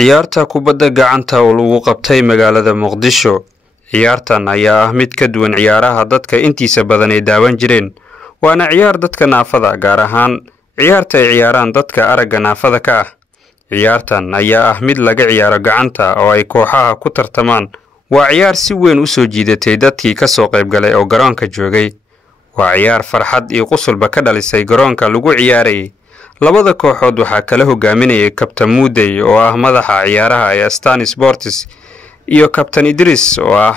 ciyaarta kubadda gacanta oo lagu qabtay magaalada Muqdisho. ciyaartan ayaa ah mid ka duwan ciyaaraha dadka intiisa badan ay daawan jireen, waana ciyaar dadka naafada gaar ahaan ciyaarta ay ciyaaraan dadka aragga naafada ka ah. ciyaartan ayaa ah mid laga ciyaaro gacanta oo ay kooxaha ku tartamaan. waa ciyaar si weyn u soo jiidatay dadkii ka soo qayb galay oo garoonka joogay. waa ciyaar farxad iyo qusulba ka dhalisay garoonka lagu ciyaaray. labada kooxood waxaa kala hogaaminayay Kabtan Mudey oo ah madaxa ciyaaraha ee Astaan Sports iyo Kabtan Idris oo ah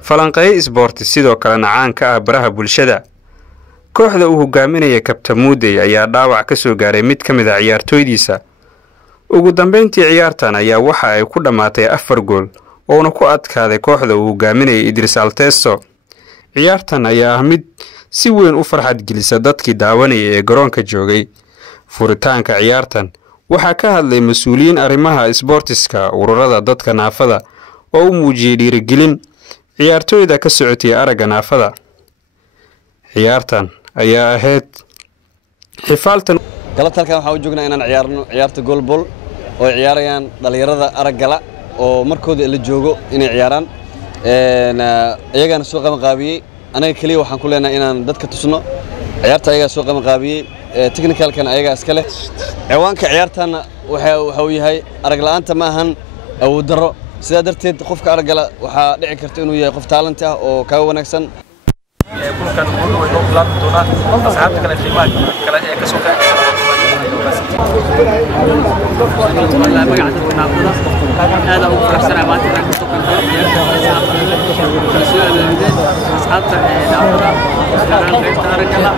falanqeeye Sports sidoo kale caan ka ah baraha bulshada. kooxda uu hogaaminayay Kabtan Mudey ayaa dhaawac ka soo gaaray mid ka mid ah ciyaartooydiisa. ugu dambeyntii ciyaartan ayaa waxa ay ku dhamaatay 4 gool oo ku adkaaday kooxda uu hogaaminayay Idris Alteso. ciyaartan ayaa ah mid si weyn u farxad gelisa dadkii daawanayay ee garoonka joogay. furitaanka ciyaartan waxaa ka hadlay mas'uuliyiin arrimaha sportiska ururada dadka naafada oo u muujiyay dhiirigelin ciyaartooyda ka socotay aragga naafada. ciyaartan ayaa ahayd xifaaltan galabta halkan waxaan u joognaa inaan ciyaarno ciyaarta goalball oo ciyaarayaan dhalinyarada araggala oo markooda la joogo inay ciyaaraan iyagana soo qabanqaabiyay. anaga kaliya waxaan ku leenahay inaan dadka tusno ciyaarta ayaga soo qabanqaabiyay. technicalkan ayaga iska leh ciwaanka ciyaartana waxa uu yahay arag la'aanta ma ahan awood darro. sidaa darteed qofka araggala waxaa dhici karta inuu yahay qof talent ah oo ka wanaagsan. kulkan uu way noqon doona asxaabta kale qiimaha kale ee ka soo qaybgalay هذا هو فرحنا ما تقدر تقول أصحابك نافذة كان غير تارك لا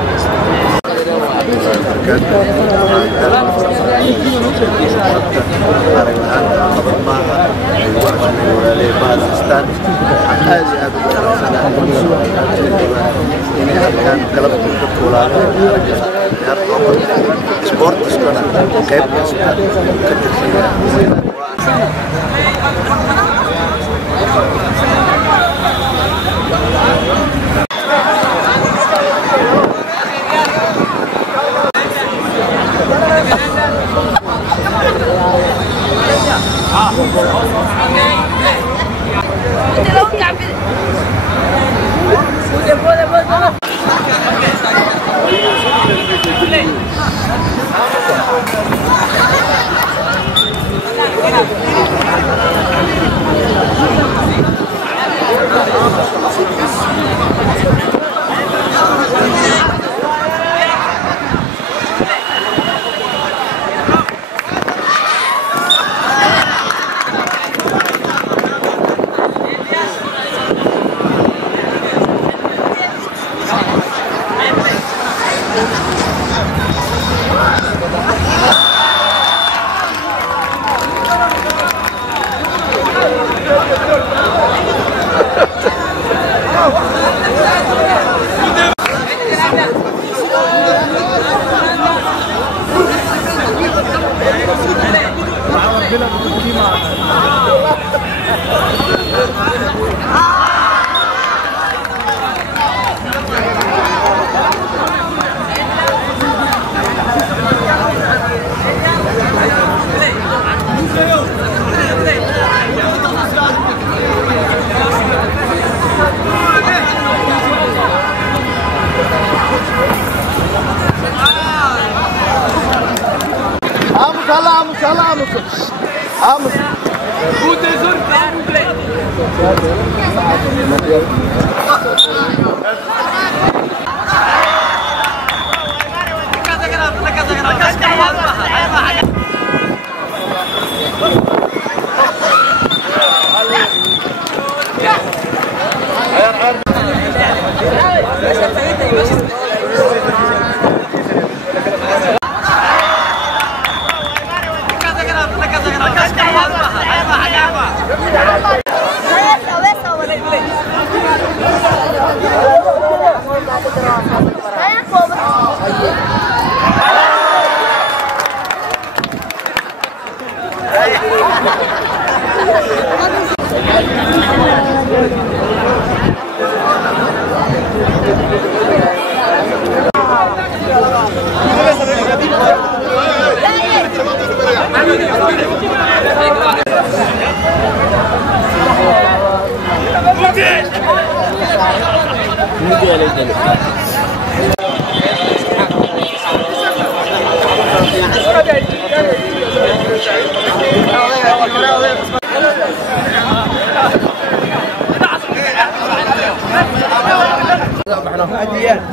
Thank you.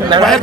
نحن